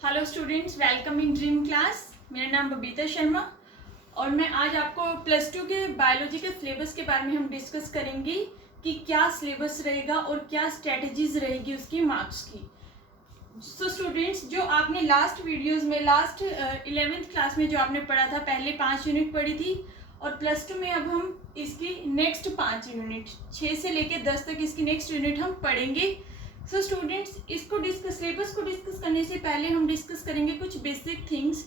Hello students, welcome in dream class. मेरा नाम बबीता शर्मा और मैं आज आपको प्लस टू के बायोलॉजी के सिलेबस के बारे में हम डिस्कस करेंगे कि क्या सिलेबस रहेगा और क्या स्ट्रेटजीज रहेगी उसकी मार्क्स की। सो स्टूडेंट्स, जो आपने लास्ट वीडियोस में लास्ट 11th क्लास में जो आपने पढ़ा था, पहले 5 यूनिट पढ़ी थी और प्लस टू में अब हम इसकी नेक्स्ट 5 यूनिट 6 से लेकर 10 तक इसकी नेक्स्ट यूनिट हम पढ़ेंगे। सो स्टूडेंट्स, इसको सिलेबस को डिस्कस करने से पहले हम डिस्कस करेंगे कुछ बेसिक थिंग्स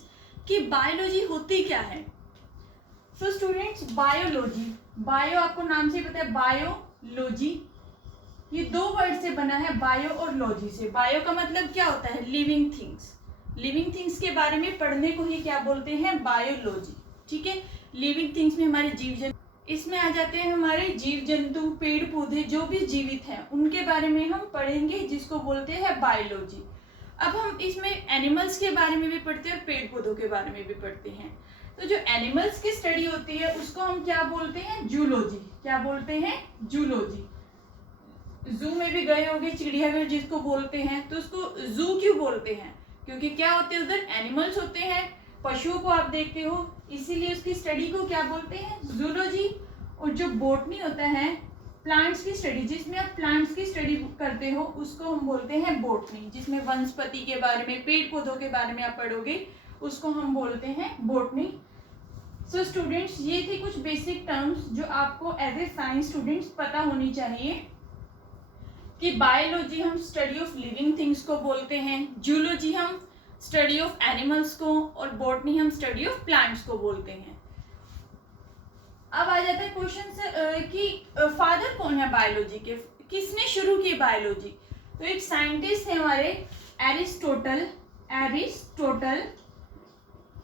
कि बायोलॉजी होती क्या है। सो स्टूडेंट्स, बायो आपको नाम से पता है, बायोलॉजी ये 2 वर्ड से बना है, बायो और लॉजी से। बायो का मतलब क्या होता है? Living things. लिविंग थिंग्स के बारे में पढ़ने को ही क्या बोलते हैं? बायोलॉजी। ठीक है, लिविंग थिंग्स में हमारे जीव जंतु, इसमें आ जाते हैं हमारे जीव जंतु, पेड़ पौधे, जो भी जीवित हैं उनके बारे में हम पढ़ेंगे, जिसको बोलते हैं बायोलॉजी। अब हम इसमें एनिमल्स के बारे में भी पढ़ते हैं और पेड़ पौधों के बारे में भी पढ़ते हैं। तो जो एनिमल्स की स्टडी होती है उसको हम क्या बोलते हैं? जूलॉजी। क्या बोलते हैं? जूलॉजी। जू में भी गए होंगे, चिड़ियाघर जिसको बोलते हैं, तो उसको जू क्यों बोलते हैं? क्योंकि क्या होते हैं उधर? एनिमल्स होते हैं, पशुओं को आप देखते हो, इसीलिए उसकी स्टडी को क्या बोलते हैं? जूलॉजी। और जो बॉटनी होता है, प्लांट्स की स्टडी, जिसमें आप प्लांट्स की स्टडी करते हो उसको हम बोलते हैं बॉटनी। जिसमें वनस्पति के बारे में, पेड़ पौधों के बारे में आप पढ़ोगे उसको हम बोलते हैं बॉटनी। सो स्टूडेंट्स, ये थी कुछ बेसिक टर्म्स जो आपको एज ए साइंस स्टूडेंट्स पता होनी चाहिए कि बायोलॉजी हम स्टडी ऑफ लिविंग थिंग्स को बोलते हैं, जूलॉजी हम स्टडी ऑफ एनिमल्स को और बॉटनी हम स्टडी ऑफ प्लांट्स को बोलते हैं। अब आ जाता है क्वेश्चन कि फादर कौन है बायोलॉजी के? किसने शुरू की बायोलॉजी? तो एक साइंटिस्ट है हमारे, एरिस्टोटल।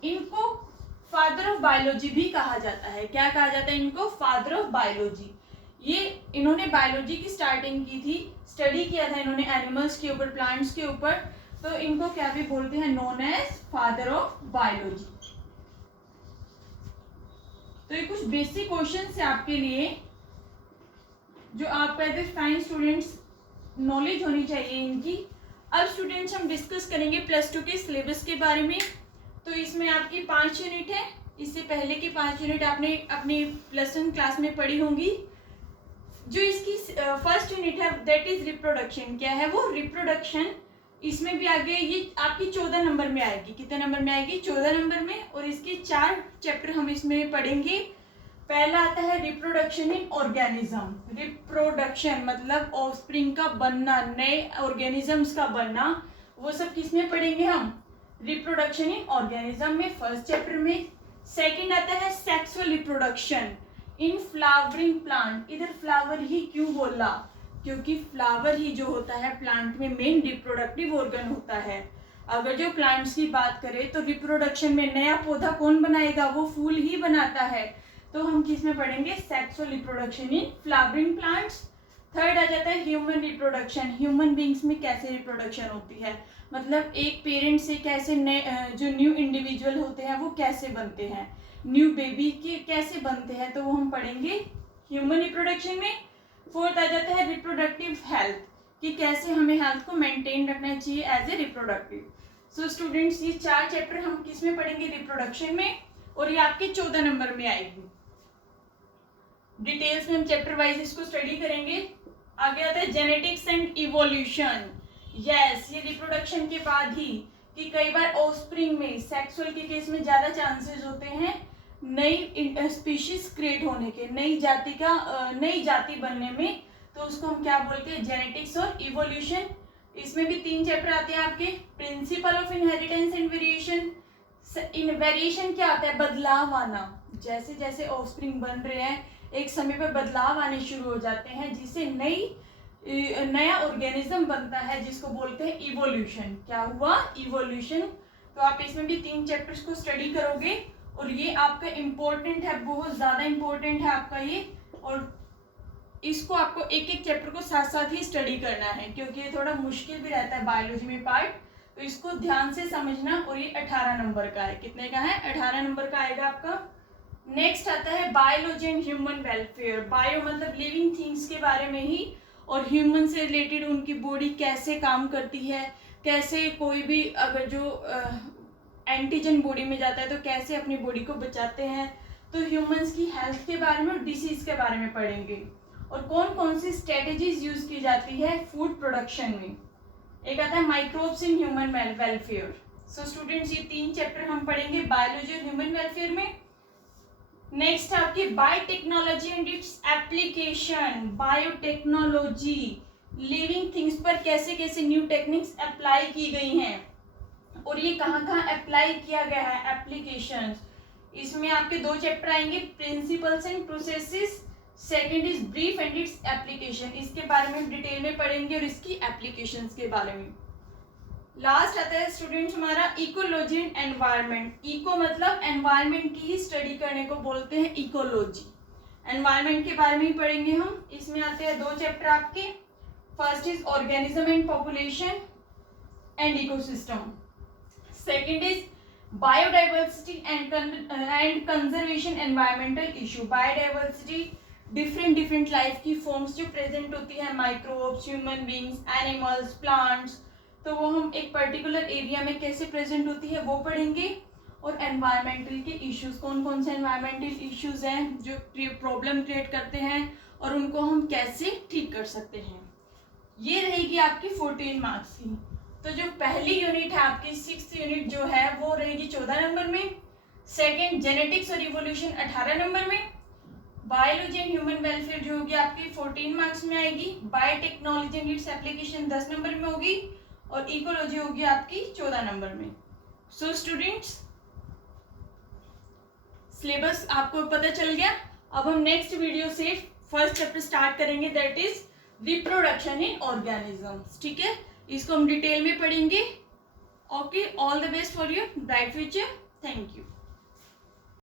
इनको फादर ऑफ बायोलॉजी भी कहा जाता है। क्या कहा जाता है इनको? Father of biology. ये इन्होंने बायोलॉजी की स्टार्टिंग की थी, स्टडी किया था इन्होंने एनिमल्स के ऊपर, प्लांट्स के ऊपर, तो इनको क्या भी बोलते हैं? Known as father of biology. तो ये कुछ बेसिक क्वेश्चन है आपके लिए जो आपका as a science students knowledge होनी चाहिए इनकी। अब स्टूडेंट्स, हम डिस्कस करेंगे प्लस टू के सिलेबस के बारे में। तो इसमें आपकी 5 यूनिट है। इससे पहले की 5 यूनिट आपने अपनी प्लस 1 क्लास में पढ़ी होंगी। जो इसकी फर्स्ट यूनिट है दैट इज रिप्रोडक्शन। क्या है वो? रिप्रोडक्शन। इसमें भी आगे ये आपकी 14 नंबर में आएगी। कितने नंबर में आएगी? 14 नंबर में। और इसके 4 चैप्टर हम इसमें पढ़ेंगे। पहला आता है रिप्रोडक्शन इन ऑर्गेनिज्म। रिप्रोडक्शन मतलब ऑफस्प्रिंग का बनना, नए ऑर्गेनिजम्स का बनना, वो सब किसमें पढ़ेंगे हम? रिप्रोडक्शन इन ऑर्गेनिज्म में, फर्स्ट चैप्टर में। सेकंड आता है sexual reproduction in flowering plant. इधर फ्लावर ही क्यों बोला? क्योंकि फ्लावर ही जो होता है प्लांट में मेन रिप्रोडक्टिव ऑर्गन होता है। अगर जो प्लांट्स की बात करें तो रिप्रोडक्शन में नया पौधा कौन बनाएगा? वो फूल ही बनाता है। तो हम किस में पढ़ेंगे? Sexual reproduction in flowering plants. Third आ जाता है ह्यूमन रिप्रोडक्शन। ह्यूमन बींग्स में कैसे रिप्रोडक्शन होती है, मतलब एक पेरेंट से कैसे नए जो न्यू इंडिविजुअल होते हैं वो कैसे बनते हैं, न्यू बेबी के कैसे बनते हैं, तो वो हम पढ़ेंगे ह्यूमन रिप्रोडक्शन में। फोर्थ आ जाता है रिप्रोडक्टिव हेल्थ, कि कैसे हमें हेल्थ को मेंटेन रखना चाहिए as a reproductive. So students, ये 4 चैप्टर हम किस में पढ़ेंगे? रिप्रोडक्शन में। और ये आपके 14 नंबर में आएगी। डिटेल्स में हम चैप्टर वाइज इसको स्टडी करेंगे। आगे आता है जेनेटिक्स एंड इवोल्यूशन। यस, ये रिप्रोडक्शन के बाद ही, कि कई बार ऑफस्प्रिंग में सेक्सुअल के केस में ज्यादा चांसेस होते हैं नई स्पीशीज क्रिएट होने के, नई जाति बनने में। तो उसको हम क्या बोलते हैं? जेनेटिक्स और इवोल्यूशन। इसमें भी 3 चैप्टर आते हैं आपके। Principle of inheritance and variation. Variation क्या आता है? बदलाव आना। जैसे जैसे ऑफस्प्रिंग बन रहे हैं एक समय पर बदलाव आने शुरू हो जाते हैं, जिससे नया ऑर्गेनिज्म बनता है, जिसको बोलते हैं इवोल्यूशन। क्या हुआ? इवोल्यूशन। तो आप इसमें भी 3 चैप्टर्स को स्टडी करोगे और ये आपका इम्पोर्टेंट है, बहुत ज्यादा इम्पोर्टेंट है आपका ये। और इसको आपको एक एक चैप्टर को साथ साथ ही स्टडी करना है, क्योंकि ये थोड़ा मुश्किल भी रहता है बायोलॉजी में पार्ट। तो इसको ध्यान से समझना। और ये 18 नंबर का है। कितने का है? 18 नंबर का आएगा आपका। नेक्स्ट आता है biology and human welfare. Bio मतलब लिविंग थिंग्स के बारे में ही, और ह्यूमन से रिलेटेड उनकी बॉडी कैसे काम करती है, कैसे कोई भी अगर जो एंटीजन बॉडी में जाता है तो कैसे अपनी बॉडी को बचाते हैं। तो ह्यूमंस की हेल्थ के बारे में और डिसीज के बारे में पढ़ेंगे, और कौन कौन सी स्ट्रेटेजीज यूज की जाती है फूड प्रोडक्शन में। एक आता है microbes in human welfare. So students ये 3 चैप्टर हम पढ़ेंगे बायोलॉजी और ह्यूमन वेलफेयर में। नेक्स्ट आपकी biotechnology and its application. Biotechnology living things पर कैसे कैसे न्यू टेक्निक्स अप्लाई की गई हैं और ये कहाँ कहाँ अप्लाई किया गया है, एप्लीकेशंस। इसमें आपके 2 चैप्टर आएंगे, principles and processes, second is brief and its application. इसके बारे में डिटेल में पढ़ेंगे और इसकी एप्लीकेशंस के बारे में। लास्ट आता है स्टूडेंट्स हमारा इकोलॉजी एंड एनवायरनमेंट। इको मतलब एनवायरनमेंट की ही स्टडी करने को बोलते हैं इकोलॉजी। एनवायरनमेंट के बारे में ही पढ़ेंगे हम। इसमें आते हैं 2 चैप्टर आपके, first is organism and population and ecosystem, second is biodiversity and conservation environmental issue. Biodiversity different life की फॉर्म्स जो प्रेजेंट होती है, microbes, human beings, animals, plants, तो वो हम एक पर्टिकुलर एरिया में कैसे प्रेजेंट होती है वो पढ़ेंगे। और एनवायरमेंटल के इश्यूज, कौन कौन से एनवायरमेंटल इश्यूज हैं जो प्रॉब्लम क्रिएट करते हैं और उनको हम कैसे ठीक कर सकते हैं। ये रहेगी आपकी 14 मार्क्स की। तो जो पहली यूनिट है आपकी 6th यूनिट जो है वो रहेगी 14 नंबर में, सेकेंड जेनेटिक्स और इवोल्यूशन 18 नंबर में, बायोलॉजी एंड ह्यूमन वेलफेयर जो होगी आपकी 14 मार्क्स में आएगी, biotechnology and its application 10 number में होगी, और इकोलॉजी होगी आपकी 14 नंबर में। सो स्टूडेंट्स सिलेबस आपको पता चल गया। अब हम नेक्स्ट वीडियो से फर्स्ट चैप्टर स्टार्ट करेंगे, that is reproduction in organisms. ठीक है, इसको हम डिटेल में पढ़ेंगे। Okay, all the best for your bright future. Thank you.